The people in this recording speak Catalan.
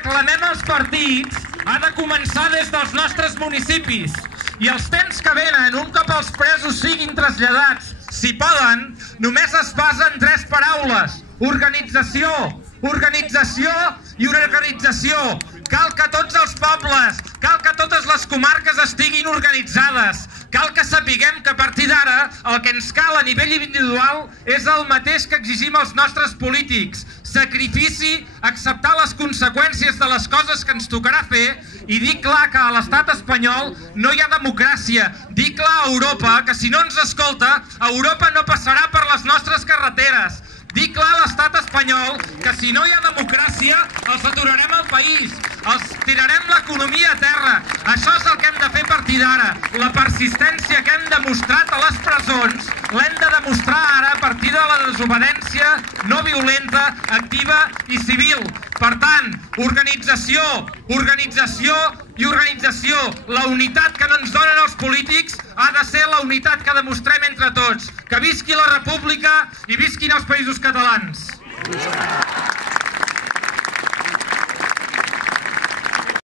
reclamem als partits ha de començar des dels nostres municipis. I els temps que venen, un cop els presos siguin traslladats, si poden, només es basa en 3 paraules: organització, organització i una organització. Cal que tots els pobles, cal que totes les comarques estiguin organitzades. Cal que sapiguem que a partir d'ara el que ens cal a nivell individual és el mateix que exigim als nostres polítics: sacrifici, acceptar les conseqüències de les coses que ens tocarà fer i dir clar que a l'estat espanyol no hi ha democràcia. Dir clar a Europa que si no ens escolta, Europa no passarà per les nostres carreteres. Dir clar a l'estat espanyol que si no hi ha democràcia els aturarem el país, els tirarem l'economia a terra. Això és el que hem de fer a partir d'ara. La persistència que hem demostrat a les presons l'hem de demostrar ara a partir de la desobediència no violenta, activa i civil. Per tant, organització, organització i organització. La unitat que no ens donen els polítics ha de ser la unitat que demostrem entre tots. Que visqui la República i visquin els Països Catalans.